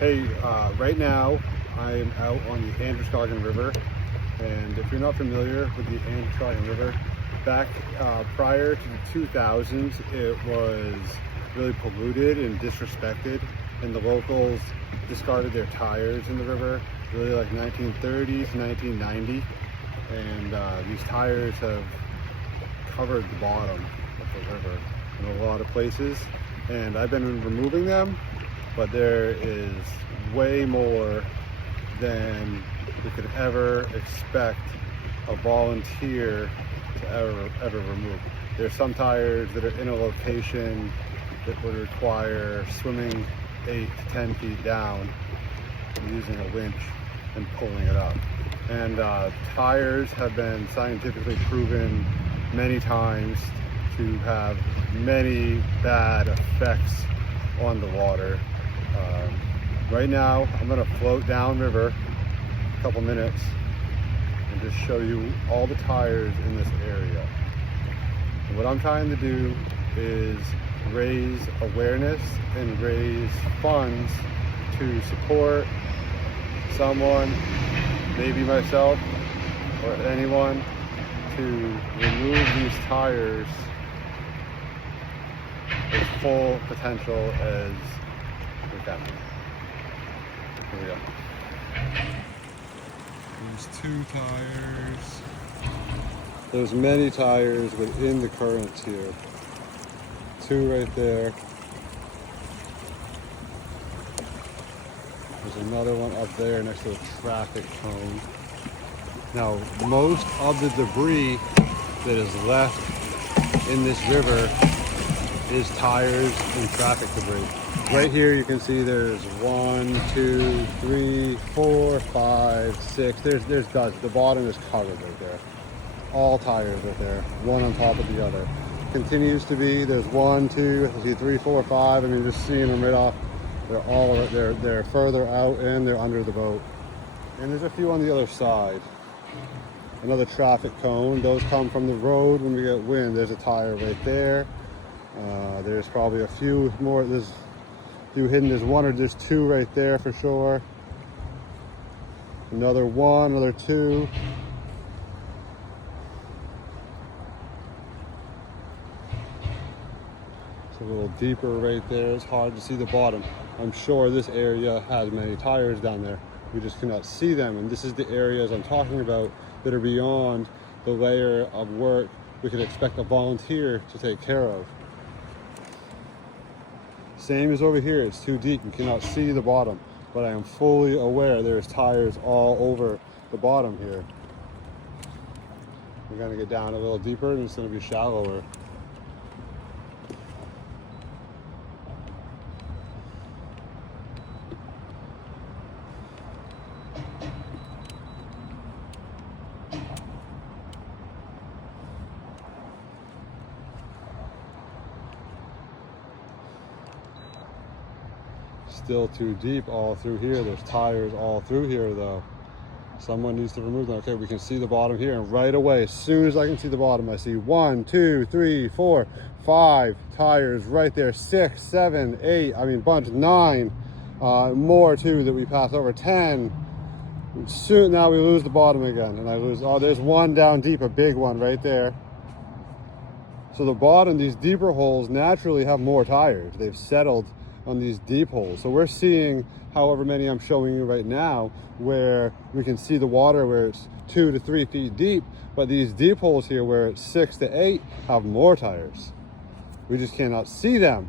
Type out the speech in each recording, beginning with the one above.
Hey, right now I am out on the Androscoggin River, and if you're not familiar with the Androscoggin River, back prior to the 2000s, it was really polluted and disrespected, and the locals discarded their tires in the river, really like 1930 to 1990, and these tires have covered the bottom of the river in a lot of places, and I've been removing them, but there is way more than we could ever expect a volunteer to ever remove. There's some tires that are in a location that would require swimming 8 to 10 feet down using a winch and pulling it up. And tires have been scientifically proven many times to have many bad effects on the water. Right now, I'm going to float downriver a couple minutes and just show you all the tires in this area. And what I'm trying to do is raise awareness and raise funds to support someone, maybe myself or anyone, to remove these tires with full potential as we can. Here we go. There's 2 tires. There's many tires within the currents here. 2 right there. There's another one up there next to the traffic cone. Now, most of the debris that is left in this river is tires and traffic debris. Right here you can see there's 1, 2, 3, 4, 5, 6. There's dozens. The bottom is covered right there. All tires right there, one on top of the other. Continues to be, there's 1, 2, I see 3, 4, 5. I mean, just seeing them right off. They're further out and they're under the boat. And there's a few on the other side. Another traffic cone. Those come from the road when we get wind. There's a tire right there. There's probably a few more. There's a few hidden. There's 1 or there's 2 right there for sure. Another 1, another 2. It's a little deeper right there. It's hard to see the bottom. I'm sure this area has many tires down there. We just cannot see them. And this is the areas I'm talking about that are beyond the layer of work we could expect a volunteer to take care of. Same as over here, it's too deep, you cannot see the bottom, but I am fully aware there's tires all over the bottom here. We're gonna get down a little deeper and it's gonna be shallower. Still too deep all through here. There's tires all through here though. Someone needs to remove them. Okay, we can see the bottom here, and right away, as soon as I can see the bottom, I see 1, 2, 3, 4, 5 tires right there. 6, 7, 8, I mean bunch, 9 more too that we passed over. 10. Soon now we lose the bottom again, and I lose. Oh, there's 1 down deep, a big one right there. So the bottom, these deeper holes naturally have more tires. They've settled on these deep holes. So we're seeing however many I'm showing you right now, where we can see the water where it's 2 to 3 feet deep, but these deep holes here where it's 6 to 8 have more tires. We just cannot see them.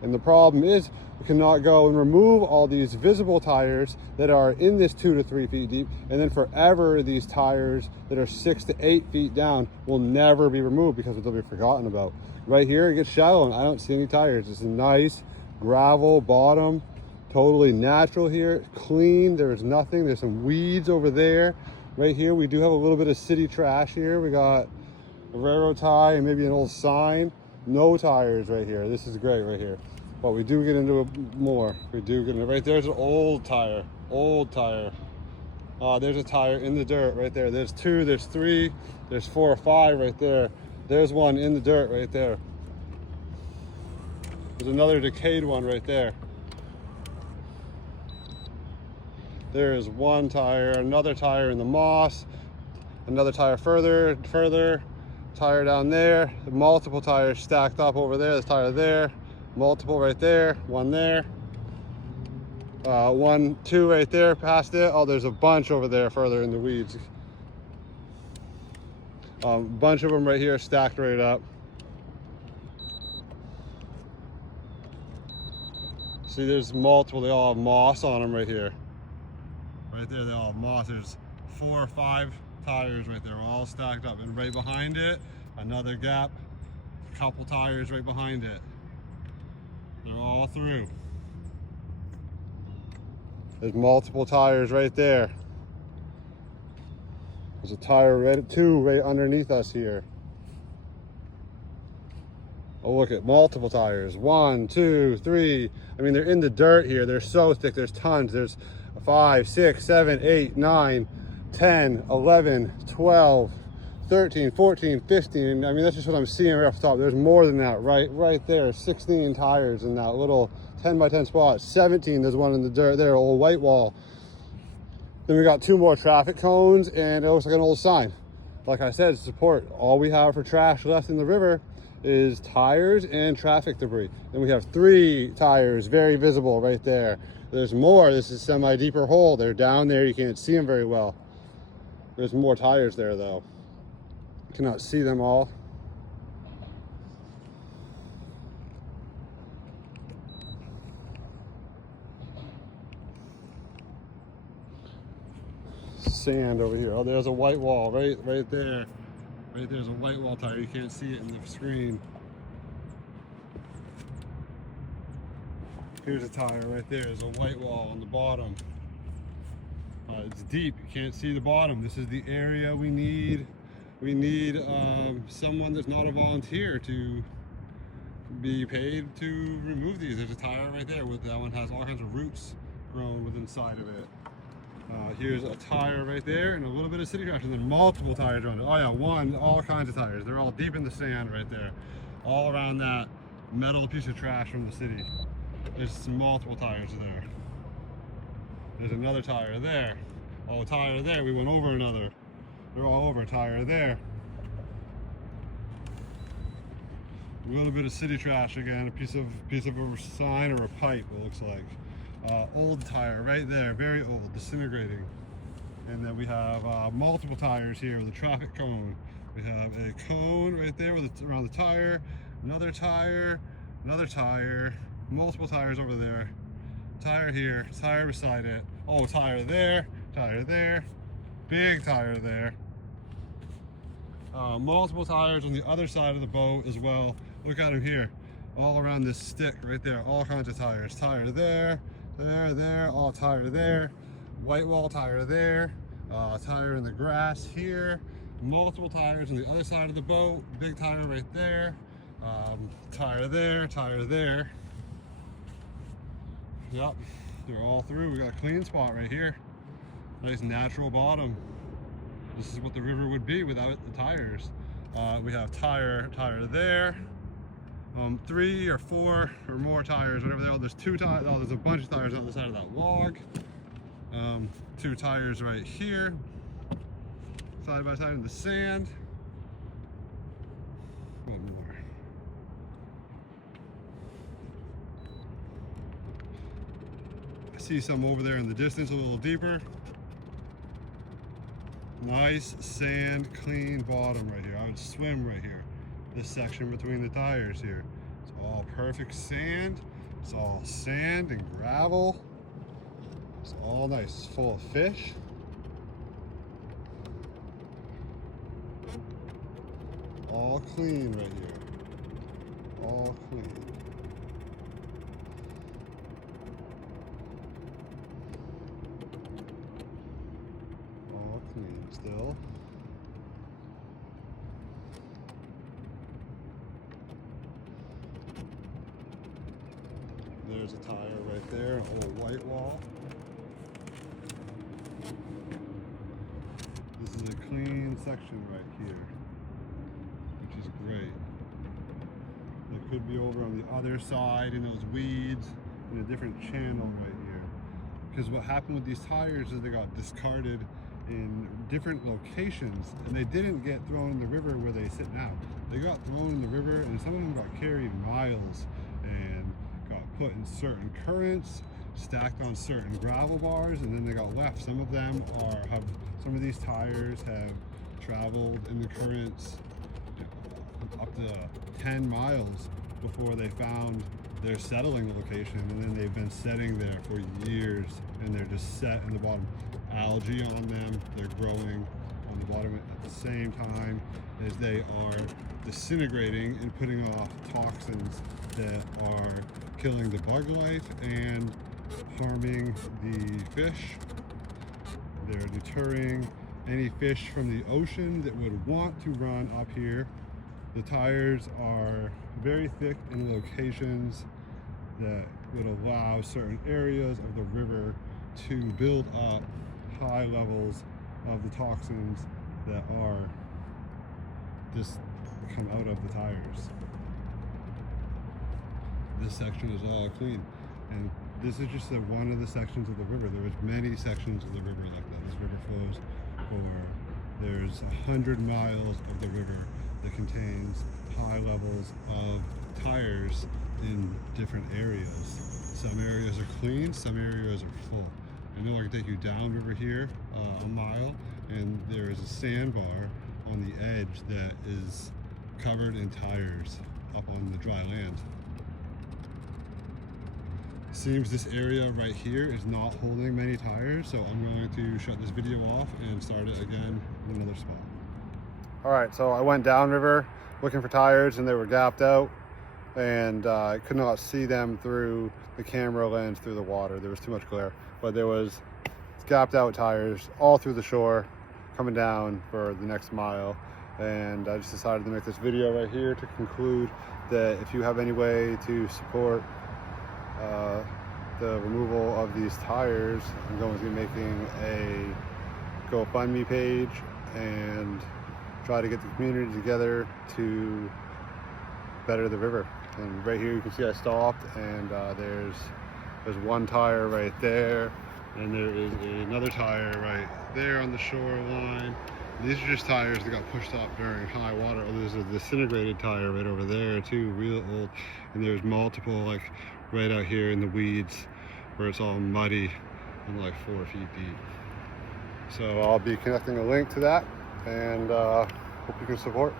And the problem is we cannot go and remove all these visible tires that are in this 2 to 3 feet deep, and then forever these tires that are 6 to 8 feet down will never be removed because they'll be forgotten about. Right here it gets shallow and I don't see any tires. It's a nice gravel bottom, totally natural here, clean. There's nothing. There's some weeds over there. Right here we do have a little bit of city trash here. We got a railroad tie and maybe an old sign. No tires right here. This is great right here, but we do get into it more. We do get into right there's an old tire. There's a tire in the dirt right there. There's 2, there's 3, there's 4 or 5 right there. There's 1 in the dirt right there. There's another decayed one right there. There is one tire, another tire in the moss, another tire further, tire down there, multiple tires stacked up over there, there's a tire there, multiple right there, one there, one, two right there past it. Oh, there's a bunch over there further in the weeds. Bunch of them right here stacked right up. See, there's multiple, they all have moss on them right here. Right there, they all have moss. There's 4 or 5 tires right there, all stacked up. And right behind it, another gap, a couple tires right behind it. They're all through. There's multiple tires right there. There's a tire right, 2 right underneath us here. Oh, look at multiple tires. 1, 2, 3. I mean, they're in the dirt here. They're so thick. There's tons. There's 5, 6, 7, 8, 9, 10, 11, 12, 13, 14, 15. I mean, that's just what I'm seeing right off the top. There's more than that right there. 16 tires in that little 10 by 10 spot. 17, there's one in the dirt there, old white wall. Then we got 2 more traffic cones, and it looks like an old sign. Like I said, support. All we have for trash left in the river is tires and traffic debris. And we have 3 tires very visible right there. There's more. This is semi-deeper hole. They're down there. You can't see them very well. There's more tires there though. You cannot see them all. Sand over here. Oh, there's a white wall right there. Right there's a white wall tire. You can't see it in the screen. Here's a tire right there. There's a white wall on the bottom. It's deep. You can't see the bottom. This is the area we need. We need someone that's not a volunteer to be paid to remove these. There's a tire right there. With that one has all kinds of roots grown within inside of it. Here's a tire right there and a little bit of city trash, and then multiple tires around it. Oh yeah, all kinds of tires. They're all deep in the sand right there. All around that metal piece of trash from the city. There's multiple tires there. There's another tire there. Oh, tire there. We went over another. They're all over. Tire there. A little bit of city trash again. A piece of a sign or a pipe. It looks like. Old tire right there. Very old, disintegrating. And then we have multiple tires here with a traffic cone. We have a cone right there with around the tire. Another tire. Another tire. Multiple tires over there. Tire here, tire beside it. Oh, tire there, big tire there. Multiple tires on the other side of the boat as well. Look at them here, all around this stick right there. All kinds of tires. Tire there, there, all tire there. White wall tire there. Tire in the grass here. Multiple tires on the other side of the boat. Big tire right there. Tire there. Yep, they're all through. We got a clean spot right here. Nice natural bottom. This is what the river would be without the tires. We have tire there. 3 or 4 or more tires, whatever they are. There's 2 tires. Oh, there's a bunch of tires on the side of that log. 2 tires right here, side by side in the sand. One more. See some over there in the distance a little deeper. Nice sand, clean bottom right here. I would swim right here. This section between the tires here. It's all perfect sand. It's all sand and gravel. It's all nice. It's full of fish. All clean right here. All clean. Still. There's a tire right there, a little white wall. This is a clean section right here, which is great. It could be over on the other side in those weeds in a different channel right here. because what happened with these tires is they got discarded in different locations, and they didn't get thrown in the river where they sit now. They got thrown in the river, and some of them got carried miles and got put in certain currents, stacked on certain gravel bars, and then they got left. Some of them some of these tires have traveled in the currents up to 10 miles before they found their settling location, and then they've been setting there for years, and they're just set in the bottom. Algae on them, they're growing on the bottom at the same time as they are disintegrating and putting off toxins that are killing the bug life and harming the fish. They're deterring any fish from the ocean that would want to run up here. The tires are very thick in locations that would allow certain areas of the river to build up high levels of the toxins that are just come out of the tires. This section is all clean, and this is just one of the sections of the river. There was many sections of the river like that. This river flows there's 100 miles of the river that contains high levels of tires in different areas. Some areas are clean, some areas are full. I know I can take you downriver here a mile, and there is a sandbar on the edge that is covered in tires up on the dry land. Seems this area right here is not holding many tires, so I'm going to shut this video off and start it again in another spot. All right, so I went downriver looking for tires, and they were gapped out, and I could not see them through the camera lens through the water. There was too much glare, but there was gapped out tires all through the shore coming down for the next mile. And I just decided to make this video right here to conclude that if you have any way to support the removal of these tires, I'm going to be making a GoFundMe page and try to get the community together to better the river. And right here you can see I stopped, and there's one tire right there, and there is another tire right there on the shoreline. These are just tires that got pushed off during high water. Oh, there's a disintegrated tire right over there too, real old. And there's multiple, like right out here in the weeds where it's all muddy and like 4 feet deep. So I'll be connecting a link to that, and hope you can support.